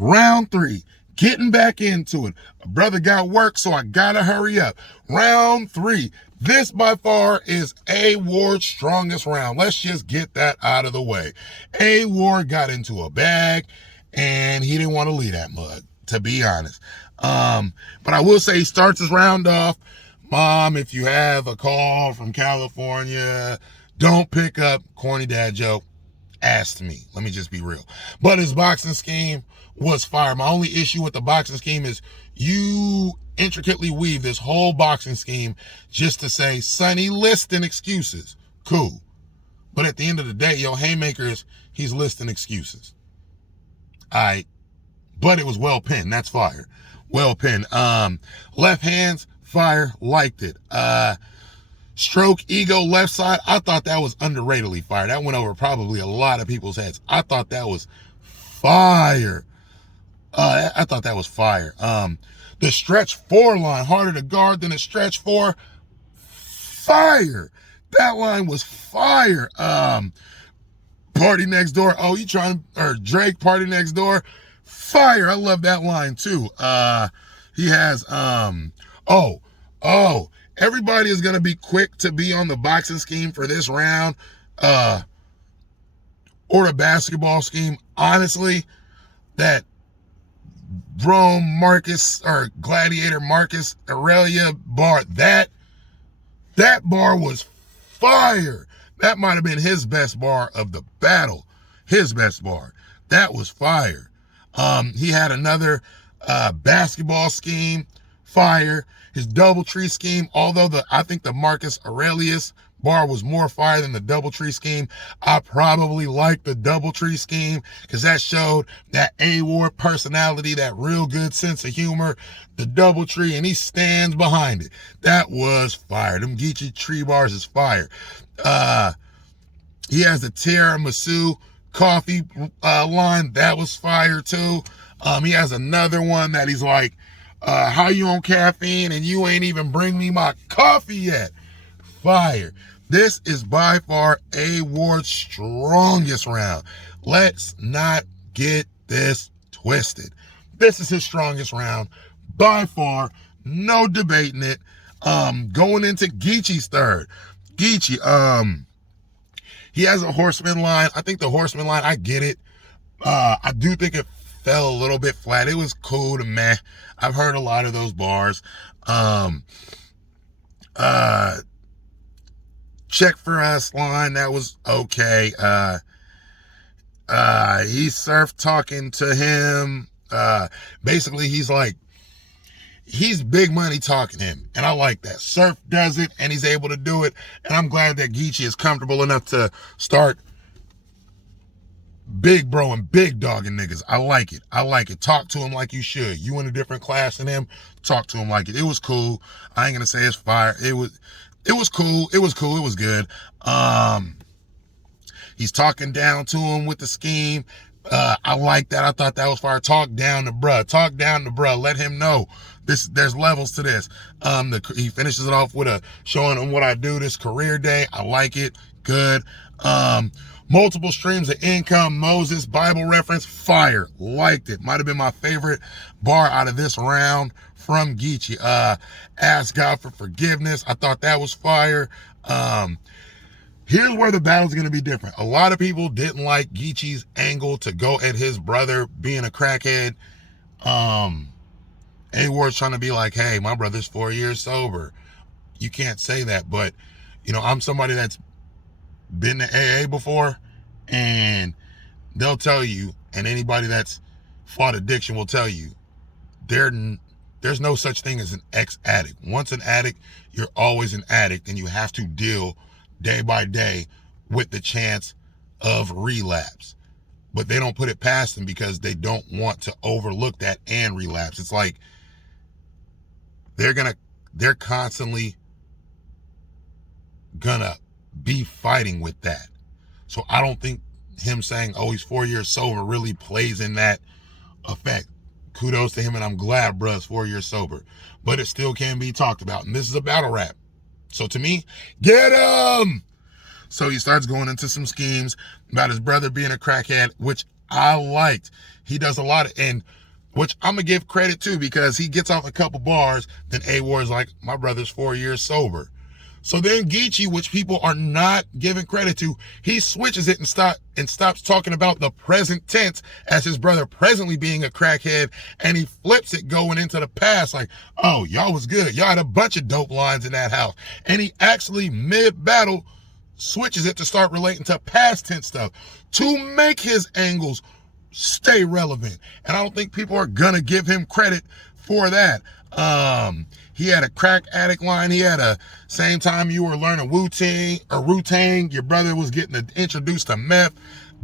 Round 3, getting back into it. A brother got work, so I gotta hurry up. Round 3. This by far is A Ward's strongest round. Let's just get that out of the way. A Ward got into a bag, and he didn't want to leave that mug, to be honest. But I will say he starts his round off. Mom, if you have a call from California, don't pick up. Corny dad joke. Asked me. Let me just be real. But his boxing scheme was fire. My only issue with the boxing scheme is you intricately weave this whole boxing scheme just to say, Sonny listing excuses. Cool. But at the end of the day, yo, haymakers, he's listing excuses. All right. But it was well pinned. That's fire. Well pinned. Left hands, fire. Liked it. Stroke, ego, left side. I thought that was underratedly fire. That went over probably a lot of people's heads. I thought that was fire. I thought that was fire. The stretch 4 line, harder to guard than a stretch 4. Fire. That line was fire. Party next door. Oh, you trying, or Drake, party next door. Fire. I love that line too. He has, everybody is going to be quick to be on the boxing scheme for this round, or the basketball scheme. Honestly, that Rome Marcus or Gladiator Marcus Aurelia bar, that bar was fire. That might have been his best bar of the battle. His best bar. That was fire. He had another basketball scheme, fire. His DoubleTree scheme, although I think the Marcus Aurelius bar was more fire than the DoubleTree scheme, I probably like the DoubleTree scheme because that showed that A-Ward personality, that real good sense of humor, the DoubleTree, and he stands behind it. That was fire. Them Geechi tree bars is fire. He has the tiramisu coffee line. That was fire too. He has another one that he's like, how you on caffeine and you ain't even bring me my coffee yet? Fire. This is by far A Ward's strongest round. Let's not get this twisted. This is his strongest round by far. No debating it. Going into Geechi's third. Geechi, he has a horseman line. I think the horseman line, I get it. I do think it fell a little bit flat. It was cool to meh. I've heard a lot of those bars. Check for us line, that was okay. He Surf talking to him. Basically, he's like, he's big money talking to him, and I like that. Surf does it, and he's able to do it, and I'm glad that Geechi is comfortable enough to start big bro and big dogging niggas. I like it. I like it. Talk to him like you should. You in a different class than him, talk to him like it. It was cool. I ain't gonna say it's fire. It was cool. It was cool. It was good. He's talking down to him with the scheme. I like that. I thought that was fire. Talk down to bruh. Talk down to bruh. Let him know there's levels to this. He finishes it off with showing him what I do this career day. I like it. Good. Multiple streams of income, Moses, Bible reference, fire. Liked it. Might have been my favorite bar out of this round from Geechi. Ask God for forgiveness. I thought that was fire. Here's where the battle's going to be different. A lot of people didn't like Geechi's angle to go at his brother being a crackhead. A-Ward's trying to be like, hey, my brother's 4 years sober. You can't say that, but, I'm somebody that's been to AA before, and they'll tell you, and anybody that's fought addiction will tell you, there's no such thing as an ex-addict. Once an addict, you're always an addict, and you have to deal day by day with the chance of relapse. But they don't put it past them because they don't want to overlook that and relapse. It's like they're constantly gonna be fighting with that. So I don't think him saying, oh, he's 4 years sober really plays in that effect. Kudos to him, and I'm glad bruh's 4 years sober. But it still can be talked about. And this is a battle rap. So to me, get him! So he starts going into some schemes about his brother being a crackhead, which I liked. He does a lot of, and which I'm going to give credit to, because he gets off a couple bars, then A Ward's like, my brother's 4 years sober. So then Geechi, which people are not giving credit to, he switches it and stops talking about the present tense as his brother presently being a crackhead, and he flips it going into the past like, oh, y'all was good. Y'all had a bunch of dope lines in that house. And he actually mid-battle switches it to start relating to past tense stuff to make his angles stay relevant. And I don't think people are gonna give him credit for that. He had a crack addict line. He had a same time you were learning Wu-Tang, your brother was getting introduced to meth.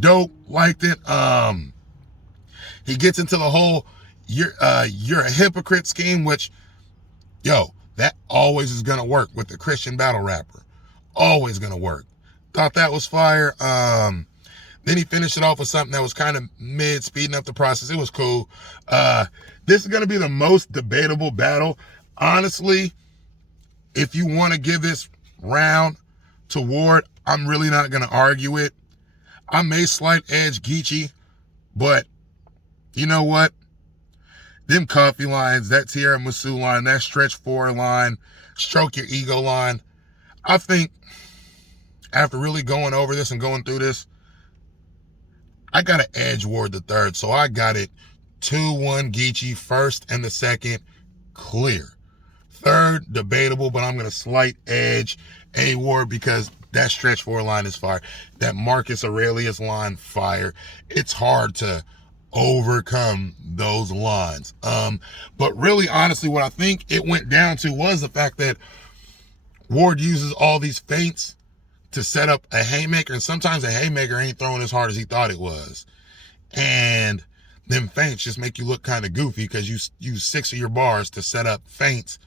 Dope, liked it. He gets into the whole you're a hypocrite scheme, which, yo, that always is gonna work with the Christian battle rapper. Always gonna work. Thought that was fire. Then he finished it off with something that was kind of mid, speeding up the process. It was cool. This is gonna be the most debatable battle. Honestly, if you want to give this round to Ward, I'm really not going to argue it. I may slight edge Geechi, but you know what? Them coffee lines, that Tierra Masu line, that stretch 4 line, stroke your ego line, I think after really going over this and going through this, I got to edge Ward the third. So I got it 2-1 Geechi, first and the second, clear. Third, debatable, but I'm going to slight edge A Ward because that stretch 4 line is fire. That Marcus Aurelius line, fire. It's hard to overcome those lines. But really, honestly, what I think it went down to was the fact that Ward uses all these feints to set up a haymaker, and sometimes a haymaker ain't throwing as hard as he thought it was. And them feints just make you look kind of goofy because you use 6 of your bars to set up feints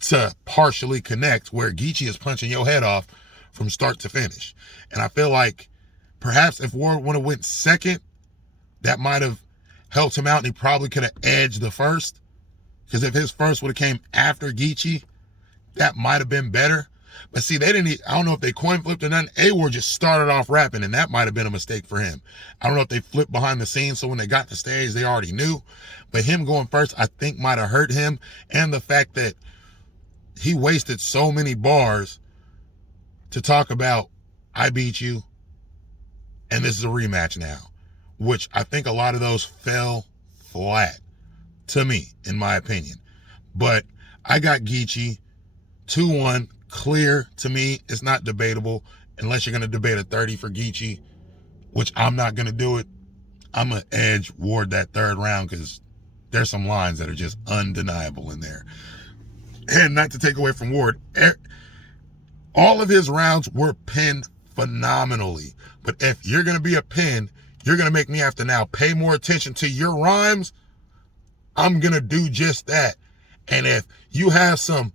to partially connect, where Geechi is punching your head off from start to finish. And I feel like perhaps if Ward would have went second, that might have helped him out, and he probably could have edged the first. Because if his first would have came after Geechi, that might have been better. But see, I don't know if they coin flipped or nothing. A-Ward just started off rapping, and that might have been a mistake for him. I don't know if they flipped behind the scenes, so when they got to stage, they already knew. But him going first, I think might have hurt him. And the fact that he wasted so many bars to talk about, I beat you, and this is a rematch now, which I think a lot of those fell flat to me, in my opinion. But I got Geechi 2-1, clear to me. It's not debatable unless you're going to debate a 30 for Geechi, which I'm not going to do it. I'm going to edge Ward that third round because there's some lines that are just undeniable in there. And not to take away from Ward, all of his rounds were pinned phenomenally. But if you're going to be a pin, you're going to make me have to now pay more attention to your rhymes. I'm going to do just that. And if you have some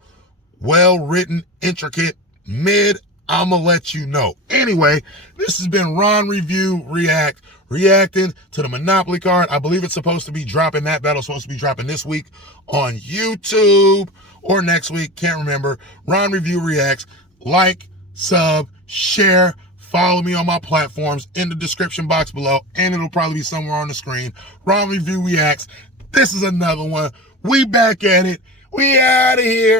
well-written, intricate mid, I'm going to let you know. Anyway, this has been Ron Review React, reacting to the Monopoly card. I believe it's supposed to be dropping, that battle's supposed to be dropping this week on YouTube or next week, can't remember. Ron Review Reacts. Like, sub, share, follow me on my platforms in the description box below, and it'll probably be somewhere on the screen. Ron Review Reacts. This is another one. We back at it. We out of here.